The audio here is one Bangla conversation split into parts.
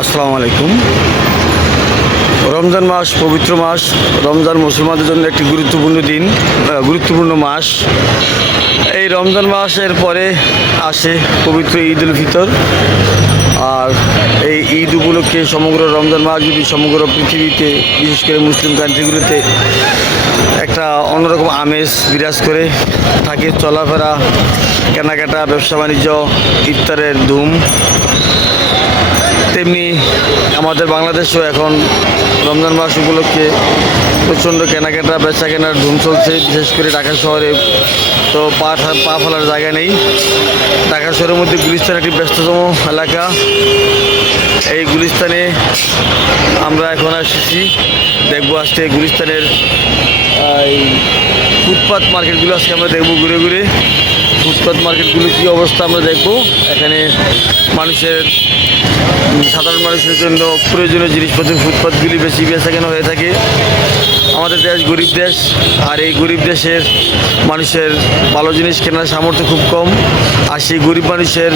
আসসালামু আলাইকুম। রমজান মাস পবিত্র মাস। রমজান মুসলমানদের জন্য একটি গুরুত্বপূর্ণ মাস। এই রমজান মাসের পরে আসে পবিত্র ঈদ উল ফিতর। আর এই ঈদ উপলক্ষে সমগ্র রমজান মাস যদি সমগ্র পৃথিবীতে, বিশেষ করে মুসলিম কান্ট্রিগুলোতে একটা অন্যরকম আমেজ বিরাজ করে থাকে। চলাফেরা, কেনাকাটা, ব্যবসা বাণিজ্য, ইফতারের ধুম। তেমনি আমাদের বাংলাদেশেও এখন রমজান মাস উপলক্ষে প্রচণ্ড কেনাকাটা, বেচা কেনার ধুম চলছে। বিশেষ করে ঢাকা শহরে তো পা ফেলার জায়গা নেই। ঢাকা শহরের মধ্যে গুলিস্তান একটি ব্যস্ততম এলাকা। এই গুলিস্তানে আমরা এখন এসেছি, দেখবো আজকে গুলিস্তানের এই ফুটপাত মার্কেটগুলো আজকে আমরা দেখবো ঘুরে ঘুরে। ফুটপাত মার্কেটগুলো কী অবস্থা আমরা দেখবো। এখানে সাধারণ মানুষের জন্য প্রয়োজনীয় জিনিসপত্র ফুটপাতগুলি বেশি বেচাকেনা হয়ে থাকে। আমাদের দেশ গরিব দেশ, আর এই গরিব দেশের মানুষের ভালো জিনিস কেনার সামর্থ্য খুব কম। আর সেই গরিব মানুষের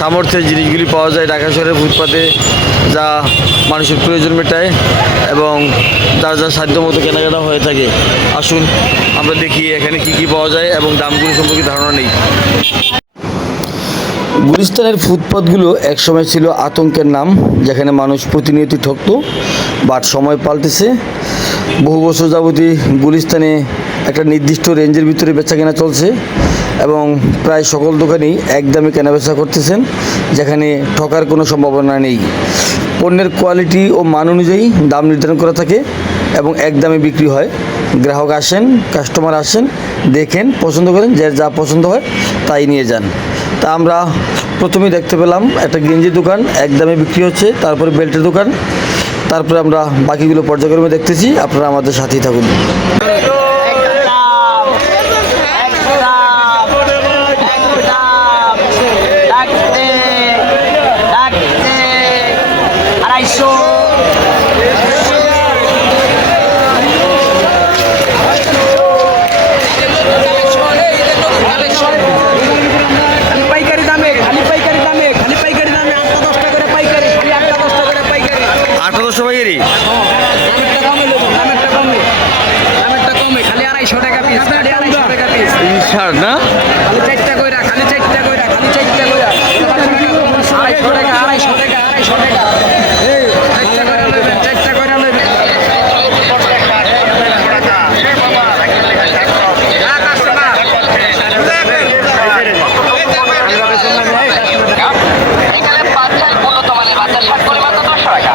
সামর্থ্যের জিনিসগুলি পাওয়া যায় ঢাকা শহরের ফুটপাতে, যা মানুষের প্রয়োজন মেটায় এবং যার যার সাধ্য মতো কেনাকাটা হয়ে থাকে। আসুন আমরা দেখি এখানে কি কি পাওয়া যায় এবং দামগুলি সম্পর্কে ধারণা নেই। গুলিস্তানের ফুটপাতগুলো একসময় ছিল আতঙ্কের নাম, যেখানে মানুষ প্রতিনিয়ত ঠকত। বাট সময় পাল্টেছে। বহু বছর যাবতই গুলিস্তানে একটা নির্দিষ্ট রেঞ্জের ভিতরে বেচাকেনা চলছে এবং প্রায় সকল দোকানেই একদমই কেনাবেচা করতেছেন, যেখানে ঠকার কোনো সম্ভাবনা নেই। পণ্যের কোয়ালিটি ও মান অনুযায়ী দাম নির্ধারণ করা থাকে এবং একদমে বিক্রি হয়। গ্রাহক আসেন, কাস্টমার আসেন, দেখেন, পছন্দ করেন, যে যা পছন্দ হয় তাই নিয়ে যান। তা আমরা প্রথমেই দেখতে পেলাম একটা গেঞ্জির দোকান একদমে বিক্রি হচ্ছে, তারপরে বেল্টের দোকান, তারপরে আমরা বাকিগুলো পর্যায়ক্রমে দেখতেছি। আপনারা আমাদের সাথেই থাকুন। শার্ট না খালি চারটা কইরা, খালি চারটা কইরা, খালি চারটা কইরা 250 টাকা, 250 টাকা, 250 টাকা। এই চারটা কইরা লইবেন, চারটা কইরা লইবেন। এখানে পাঁচশাল মূলত মানে বাজার 60 করে মাত্র 200 টাকা।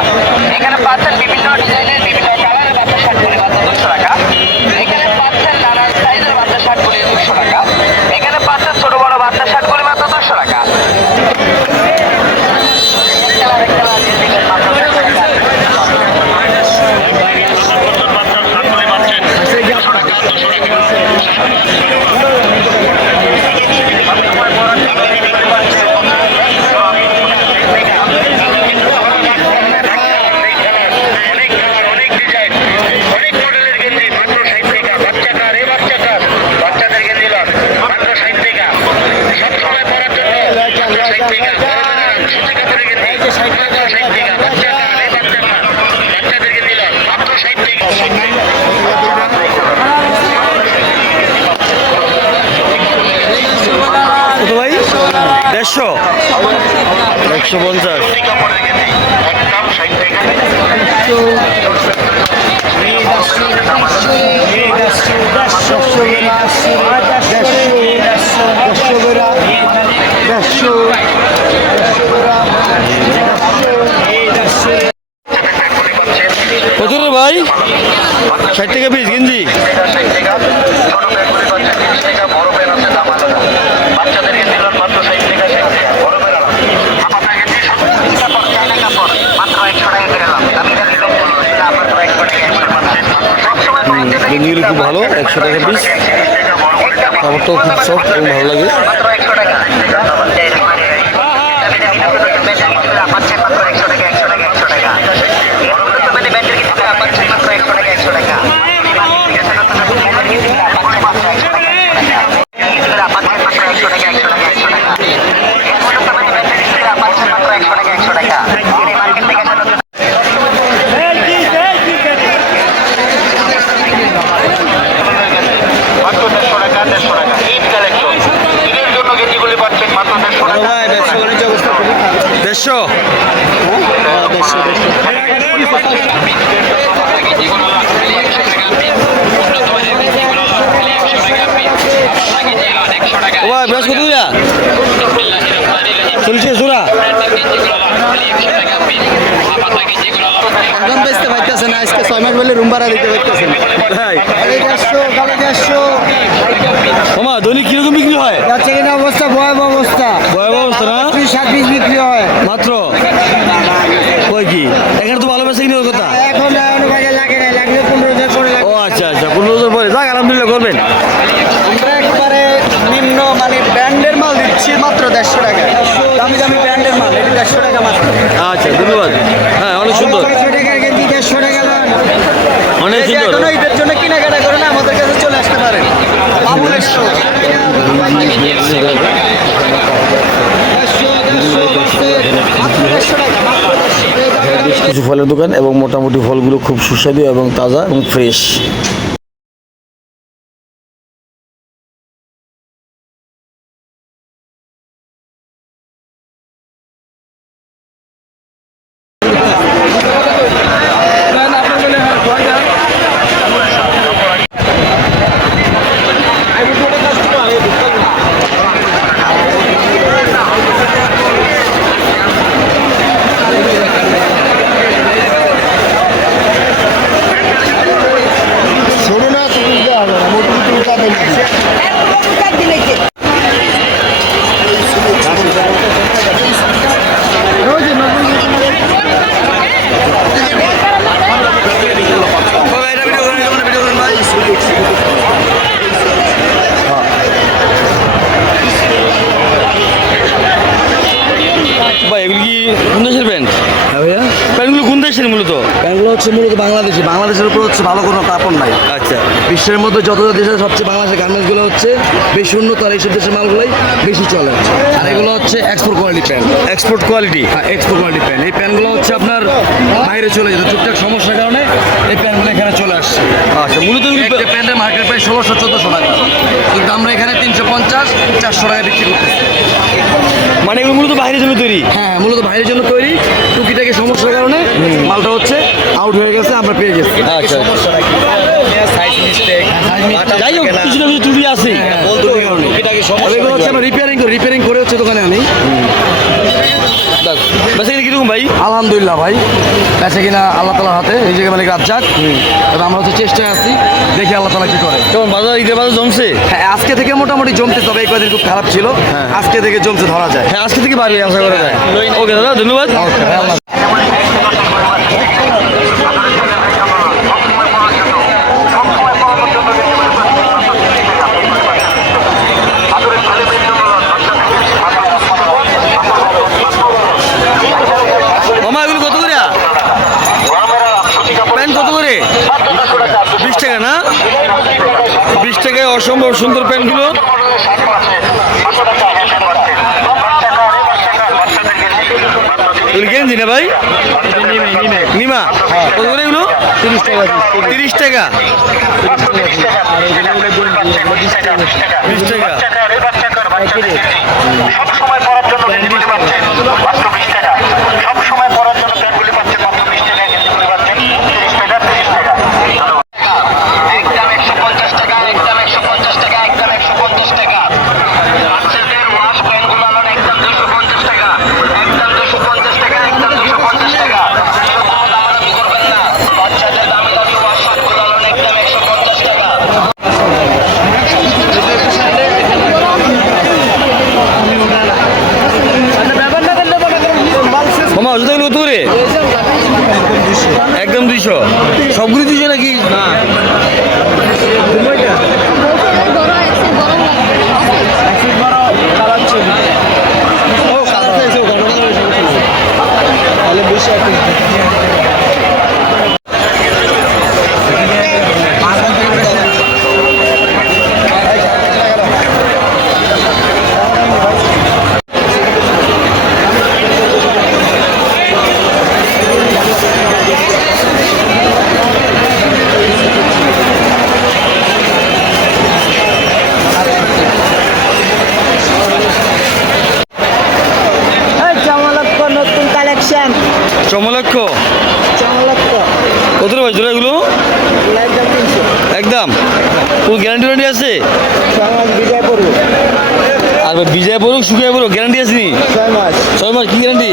এখানে পাঁচশাল বিভিন্ন ডিজাইনের বিভিন্ন কালারের বাজার 60 করে মাত্র 200 টাকা। এখানে পাঁচশাল নানা সাইজের বাজার 60 করে 200 টাকা। এখানে পাঁচশাল ছোট বড় বাজার 60 করে মাত্র 200 টাকা। কত ভাই? 150, 150। কত রে ভাই? 60 টাকা পিস গেঞ্জি। গেঞ্জিগুলো খুব ভালো, 100 টাকা পিস। কাপড়টাও খুব সফট এবং ভালো লাগে। টাকা ও ভাই বেশ কত দিয়া 40 জোড়া এখন বেচতে পারতেছে না, আজকে 6 মাস বলে রুম ভাড়া দিতে পারতেছে না। ভাই 150 মামা দৈনিক কিরকম বিক্রি হয়? যাচ্ছে কিনা অবস্থা, ভয়াবহ অবস্থা। ভয়াবহ অবস্থা না? 30-40 বিক্রি হয় মাত্র কই কি এখানে তো ভালো বেচা কিনে কথা। এখন বাইরে লাগে না, লাগলে 15,000 করে ও লাগে। আচ্ছা আচ্ছা 15 পরে যাক আলহামদুলিল্লাহ করবেন। আমরা একবারে নিম্ন মানে ব্র্যান্ডের মাল দিচ্ছি মাত্র 150 টাকা। দামি দামি ব্র্যান্ডের মাল, এটা 150 টাকা মাত্র। আচ্ছা ধন্যবাদ। হ্যাঁ অনেক সুন্দর, 150 টাকার কেজি 150 টাকা লান। অনেক এই যে সুন্দর। এখনো ঈদের জন্য কেনাকাটা করে না, আমাদের কাছে চলে আসতে পারেন। মামুনের স্টোর। কিছু ফলের দোকান এবং মোটামুটি ফলগুলো খুব সুস্বাদু এবং তাজা এবং ফ্রেশ। ছোট না তুলতে হবে না, মোটর তুলতে ভাই এগুলি কি কোন দেশের প্যান্ট? ভাইয়া প্যান্টগুলো কোন দেশের মূলত? ব্যাঙ্গলোর হচ্ছে মূলত বাংলাদেশি, বাংলাদেশের উপর হচ্ছে ভালো কোনো কাপড় নাই। আচ্ছা বিশ্বের মধ্যে যত দেশ আছে সবচেয়ে বাংলাদেশের গার্মেন্টসগুলো হচ্ছে বেশি উন্নত, আর এইসব দেশের মালগুলোই বেশি চলে। আর এগুলো হচ্ছে export quality pant. Export quality. হ্যাঁ, এক্সপোর্ট কোয়ালিটি প্যান্ট। এই প্যান্টগুলো হচ্ছে আপনার বাইরে চলে যেত, টুকটাক সমস্যার কারণে এই প্যান্টগুলো এখানে চলে আসছে। আচ্ছা মূলত এগুলি একটা প্যান্টের মার্কেট প্রায় 1600-1400 টাকা, কিন্তু আমরা এখানে 350-400 টাকা বিক্রি করতেছি। মানে এগুলো মূলত বাইরের জন্য তৈরি। হ্যাঁ, মূলত বাইরের জন্য তৈরি। টুকিটাকি সমস্যার কারণে মালটা হচ্ছে আউট হয়ে গেছে, আমরা পেয়ে গেছি। আচ্ছা যাই হোক কিছু না কিছু ত্রুটি আছে। এগুলো হচ্ছে আমরা রিপেয়ারিং করে হচ্ছে দোকানে আনি। বেশি কিরকম ভাই? আলহামদুলিল্লাহ ভাই, বেঁচে কিনা আল্লাহ তালার হাতে, এই জায়গায় মানে রাজ্জাক। তবে আমরা হচ্ছে চেষ্টায় আছি, দেখি আল্লাহ তালা কি করে। কেমন বাজার ঈদের বাজার জমছে? হ্যাঁ, আজকে থেকে মোটামুটি জমতে, তবে এই কদিন খুব খারাপ ছিল। আজকে থেকে জমতে ধরা যায়। হ্যাঁ আজকে থেকে বাড়বে আশা করা যায়। ওকে দাদা ধন্যবাদ। ওকে, আল্লাহ মামা এগুলো কত করে? প্যান্ট কত করে? 20 টাকা না? 20 টাকায় অসম্ভব সুন্দর প্যান্টগুলো। এগুলো গেঞ্জি না ভাই? নিমা কত করে এগুলো? 30 টাকা। 30 টাকা। 20 টাকা। সবসময় পড়ার জন্য গেঞ্জিগুলি পাচ্ছেন মাত্র 20 টাকা। সবসময় পড়ার জন্য প্যান্টগুলি পাচ্ছেন মাত্র 20 টাকা, গেঞ্জিগুলি পাচ্ছেন 30 টাকা 30 টাকা। একদম 150 টাকা, একদম 150 টাকা, একদম 150 টাকা। বাচ্চাদের ওয়াশ প্যান্টগুলো আলাদা একদম 250 টাকা, একদম 250 টাকা, একদম 250 টাকা। কোনো দামাদামি করবেন না। বাচ্চাদের দামি দামি ওয়াশ শার্টগুলো আলাদা একদম 150 টাকা। মামা জুতোগুলো কত করে? একদম 200। সবগুলো 200 নাকি? না চান? চমলক্ষ 4 লক্ষ। কত রে ভাই জোড়া এগুলো? একদম 300। একদম কোনো গ্যারান্টি ওয়ারেন্টি আছে? 6 মাস বিদায় পড়বো। আর ভাই বিজয় পড়ুক শুকিয়ে পড়ুক গ্যারান্টি আছে নি? 6 মাস 6 মাস কি গ্যারান্টি?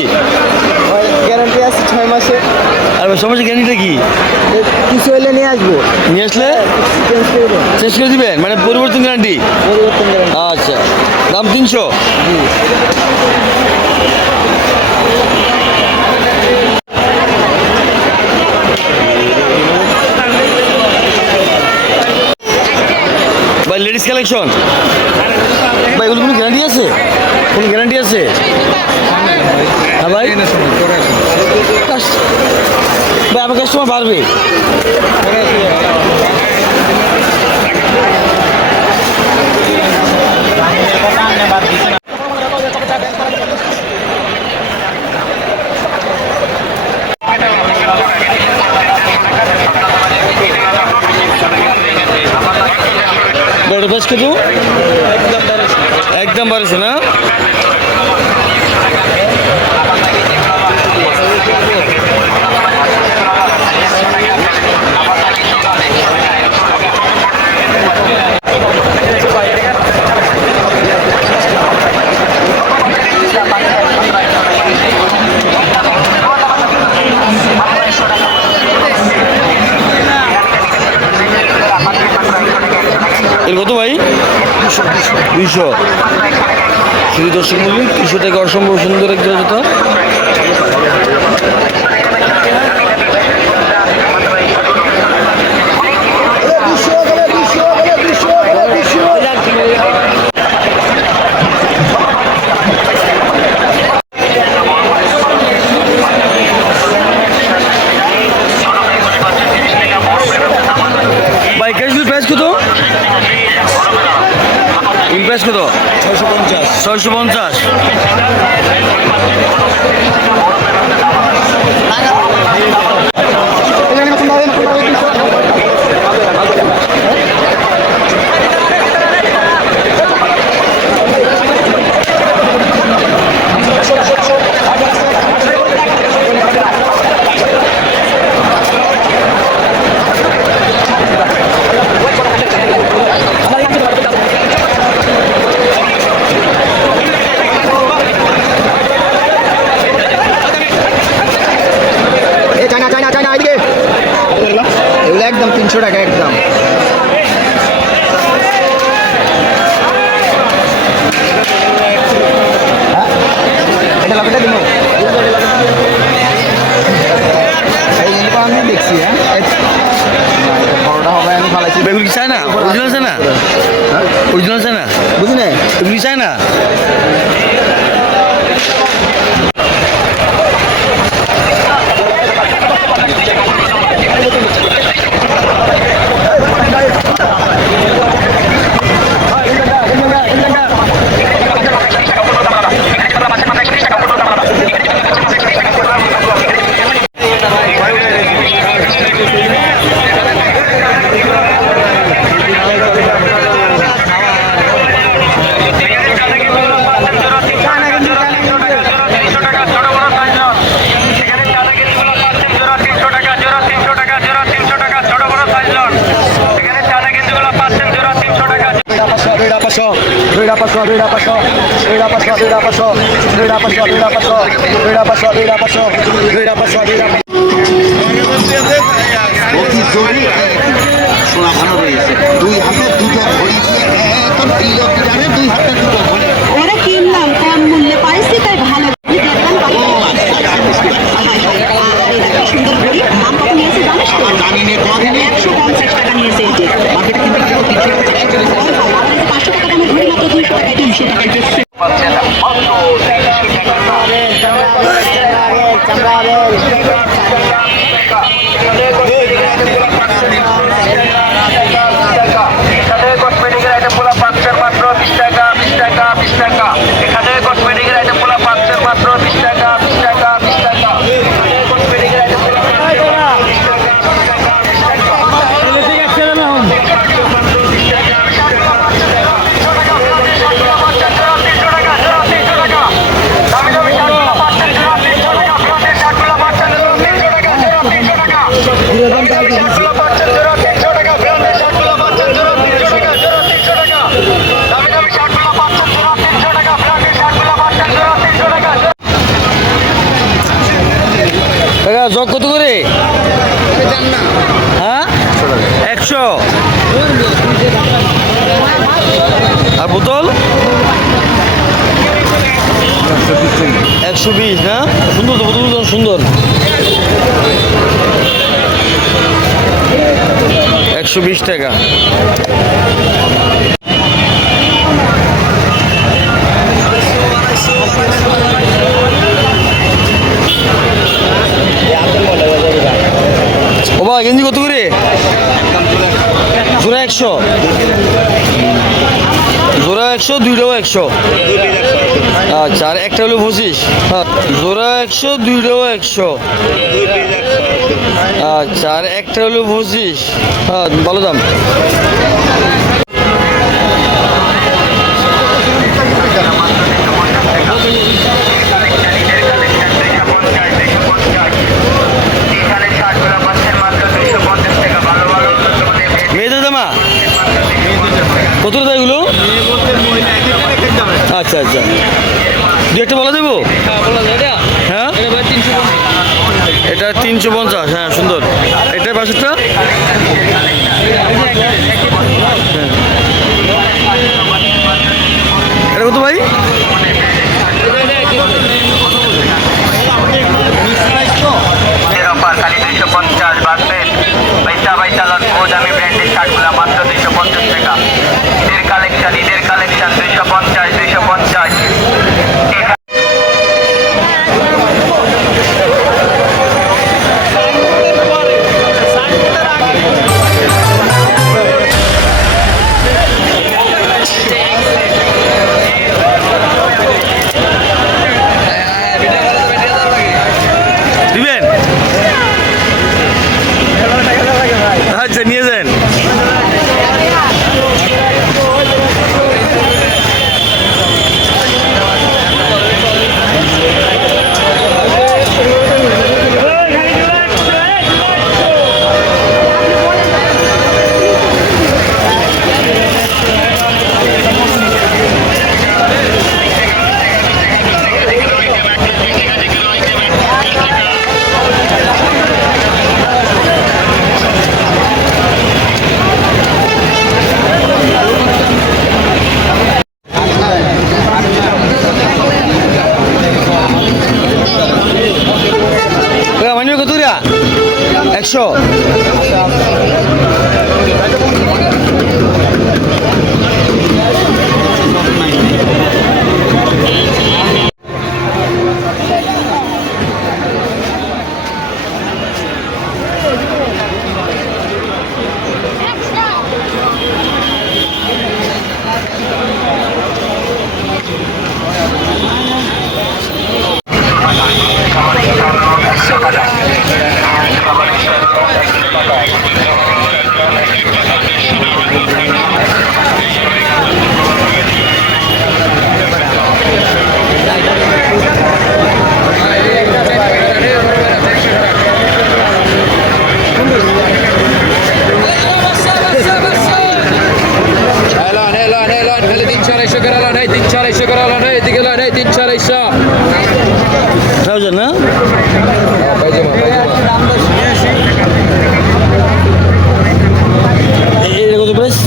গ্যারান্টি আছে 6 মাসে। আর ভাই সমস্যা গ্যারান্টিটা কি? কিছু হইলে নিয়ে আসবো, নিয়ে আসলে চেঞ্জ করে দেবো। শেষ করে দিবেন মানে পরিবর্তন গ্যারান্টি? পরিবর্তন গ্যারান্টি। আচ্ছা দাম 300। ভাই লেডিস কালেকশন ভাই এগুলো কোনো গ্যারান্টি আছে? কোনো গ্যারান্টি আছে? হ্যাঁ ভাই ভাই আমার কাস্টমার বাড়বে। বড় প্রাইস কত? একদম 1200 না? এর কত ভাই? 200। শুধু দর্শক মূল্য 200 টাকা অসম্ভব সুন্দর এক জোড়া। ভাই ক্যাশগুলো প্রাইস কত? ইনভেস্ট কত? 650। একদম 300 টাকা একদম। এটা লাভটা দিন এই জিনিসটা আমি দেখছি। বড়টা হবে আমি ফালাইছি। এগুলো কি চায় না? অরিজিনাল চায় না? অরিজিনাল চায় না? বুঝি না এগুলি চায় না? সোনা ভালো রয়েছে 2 হাতে 2টা ঘড়ি দিয়ে একদম কিলোমিটারে 2 হাতে 2টা ঘড়ি। ওরা কিনলাম কম মূল্যে পাইছি তাই ভালো দেখলাম সুন্দর ঘড়ি দাম কত নিয়েছে জানিস তো? জানি নে কদিনে 150 টাকা নিয়েছে এটি। মার্কেট কিন্তু 500 টাকা দামের ঘড়ি মাত্র 200 টাকায় 300 টাকায় দিচ্ছে। কসমেটিকের আইটেমগুলো পাচ্ছেন মাত্র 20 টাকা 20 টাকা 20 টাকা। এখানে কসমেটিকের আইটেমগুলো পাচ্ছেন মাত্র 20 টাকা 20 টাকা 20 টাকা। কসমেটিকের আইটেমগুলো দামি দামি কাজগুলো পাচ্ছেন 300 টাকা ভাইয়া জগ কত করে? হ্যাঁ 100। আর বোতল 120 না? সুন্দর তো বোতল, সুন্দর। 120 টাকা। ও বাবা গেঞ্জি কত করে? জোড়া 100, জোড়া 100, দুইটাও 100। আচ্ছা, আর একটা হলো 25। হ্যাঁ, জোড়া 100, দুইটাও 100। আচ্ছা, আর একটা হলো 25। হ্যাঁ, ভালো দাম। মেয়েদের জামা কত টাকা এগুলো? আচ্ছা আচ্ছা, দু একটা বলা দেবো? হ্যাঁ, এটা 350। হ্যাঁ, সুন্দর। এটা পাশেরটা এটা কত ভাই? অফার খালি 250 বাড়বেন। পয়সা পয়সা লট বহুত আমি ব্র্যান্ডের শার্টগুলো মাত্র 250 টাকা। ঈদের কালেকশন 250 250। দিবেন? আচ্ছা, নিয়ে যান। মানি কত? 100। ট্রাউজার না? এটা কত প্রাইস?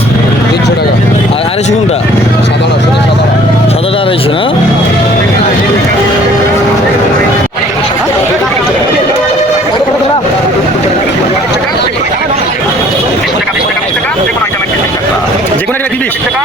300 টাকা। আর 250 কোনটা? সাদাটা সাদাটা 250 না? যে কোনো একটা 30 টাকা।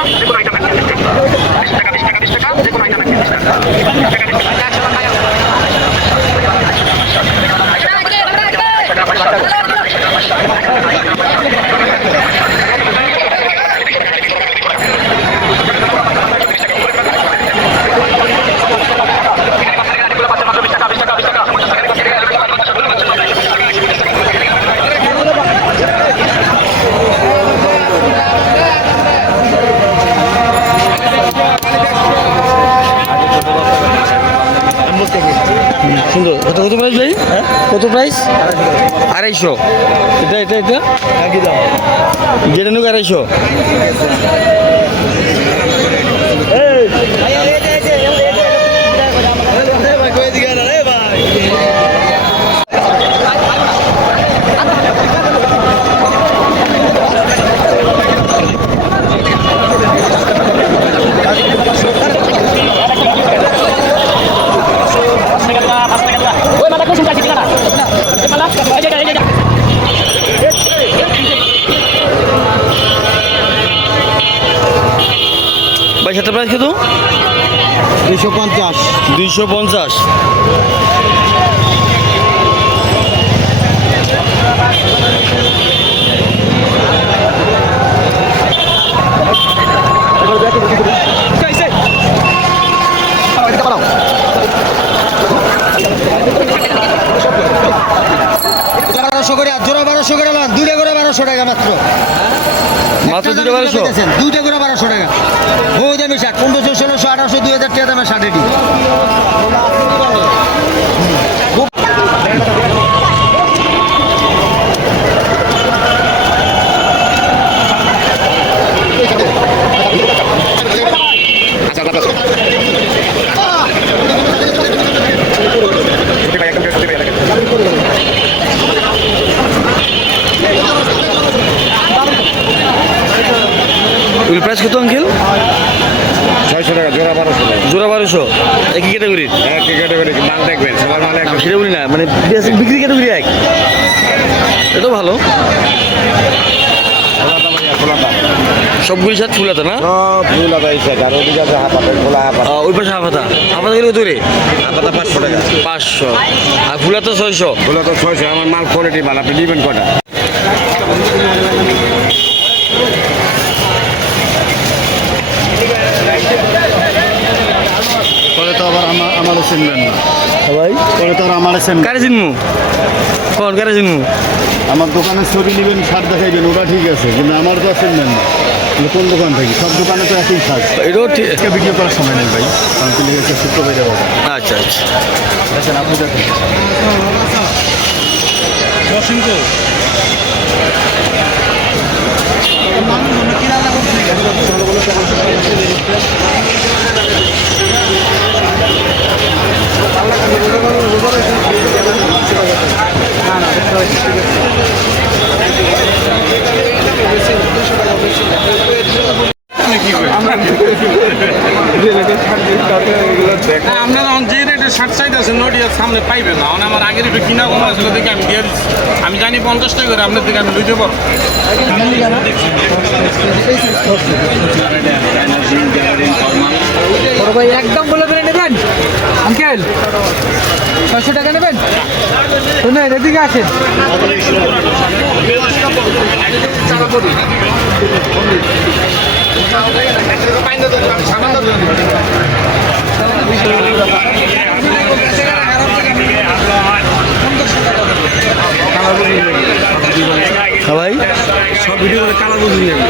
সুন্দর। এটা কত প্রাইস ভাই? কত প্রাইস? 250। এটা এটা এটা একই দাম, যেটা নিক 250। ভাই সেটা প্রাইস কত? 250। 250। জোড়া 1200 করে লাগ, দুইটা করে 1200 টাকা মাত্র। মাত্র দুটো 1200? দুইটা করে 1200 টাকা। বহু দামি শার্ট, 1500, 1600, 1800, 2000 টাকা দামের শার্ট এটি। এগুলো প্রাইস কত আঙ্কেল? 600 টাকা জোড়া, 1200 টাকা। জোড়া 1200। একই ক্যাটাগরির? একই ক্যাটাগরি, মাল দেখবেন সবার মাল আমি সেটা বলি না, মানে বিক্রি ক্যাটাগরি এক, এটাও ভালো। সবগুলি সাথে ফুল হাতা না? সব ফুল আদা এই সাইড, আর ওদিকে আছে হাফ হাতা, খোলা হাফ হাতা। ওই পাশে হাফ হাতা। হাফ হাতা গেলে কত রে? হাফ হাতা 500 টাকা। 500। আর ফুল হাতা 600। ফুল হাতা 600। আমার মাল কোয়ালিটি মাল, আপনি নেবেন কটা? পরে তো আবার আমারও চিনবেন না ভাই পরে তো আর আমারও চিনবেন। কারে চিনমু? কোন কারে চিনমু? আমার দোকানে ছবি নেবেন, শার্ট দেখাইবেন, ওটা ঠিক আছে, কিন্তু আমার তো আর চিনবেন না। কিন্তু কোন দোকান থেকে? সব দোকানে তো একই শার্ট। এটাও ঠিক। আজকে ভিডিও করার সময় নেই ভাই, কারণ তুলে গেছে শুক্রবারে বাবা। আচ্ছা আচ্ছা। দেখেন, আপনি দেখেন। আপনারা যে রেটের শার্ট চাইতে আছেন নডিয়ার সামনে পাইবেন না, মানে আমার আগের একটু কিনা কমা ছিল দেখে আমি দিয়ে দিচ্ছি। আমি জানি 50 টাকা করে আপনার থেকে আমি লইতে পারবো। ভাই একদম বলে বেড়ে নেবেন আঙ্কেল, 600 টাকা নেবেন? শুনুন এদিকে আসেন। ভাই সব ভিডিও করে কালার বুঝিয়ে নেবেন।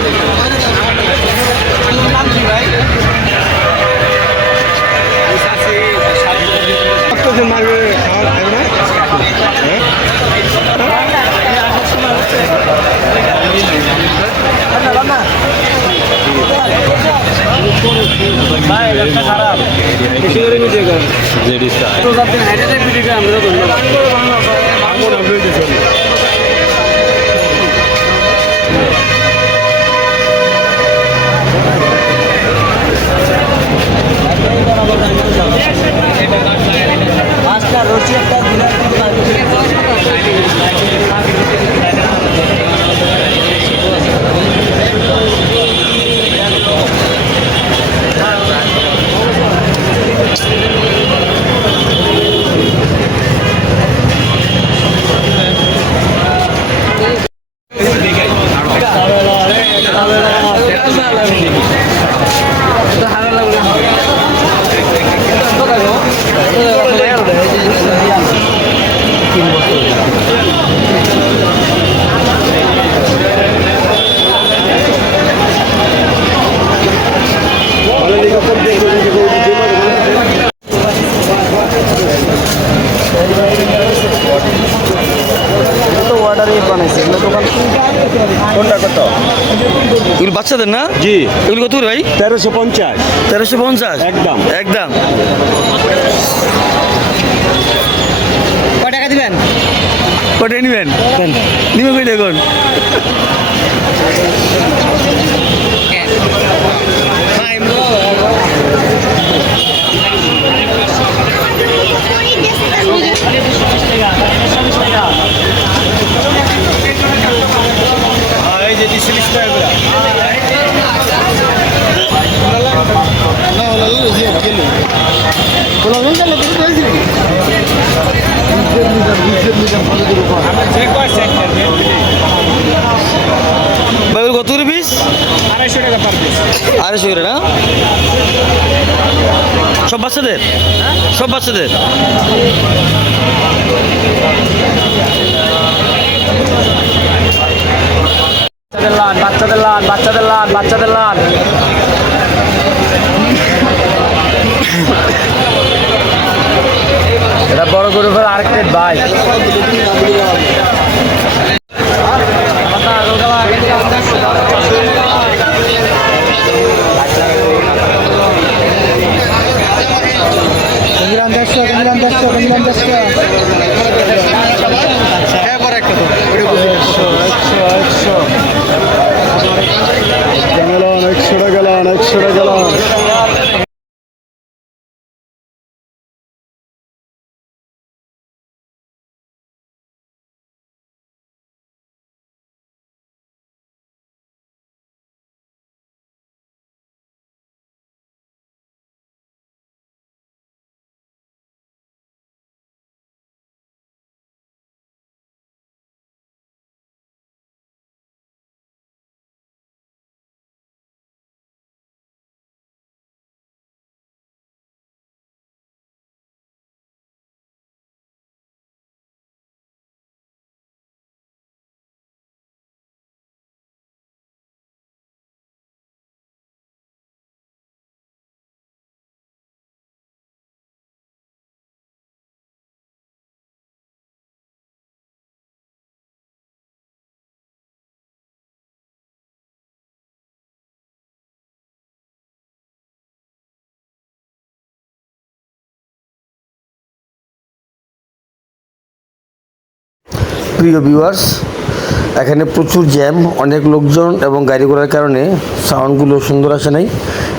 এগুলো বাচ্চাদের না? জি। এগুলো কত করে ভাই? 1350। 1350 একদম। একদম। কয় টাকা দিবেন? কটাই নিবেন? নিবে কই দেখুন। এই যে 20 টাকা করে। ভাই ওর কত করে পিস? 250 টাকা পার পিস। 250 করে না? সব বাচ্চাদের? সব বাচ্চাদের? বাচ্চাদের লান, বাচ্চাদের লান, বাচ্চাদের লান। এটা বড় গরু ফেলে আরেক প্লেট ভাই। গেলাম 100 টাকা গেলাম 100 টাকা গেলাম। প্রিয় ভিউয়ার্স, এখানে প্রচুর জ্যাম, অনেক লোকজন এবং গাড়ি ঘোড়ার কারণে সাউন্ডগুলো সুন্দর আসে নাই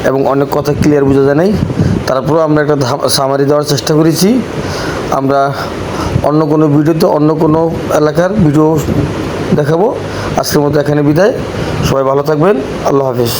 এবং অনেক কথা ক্লিয়ার বোঝা যায় নাই। তারপরেও আমরা একটা সামারি দেওয়ার চেষ্টা করেছি। আমরা অন্য কোনো ভিডিওতে অন্য কোনো এলাকার ভিডিও দেখাবো। আজকের মতো এখানে বিদায়। সবাই ভালো থাকবেন। আল্লাহ হাফেজ।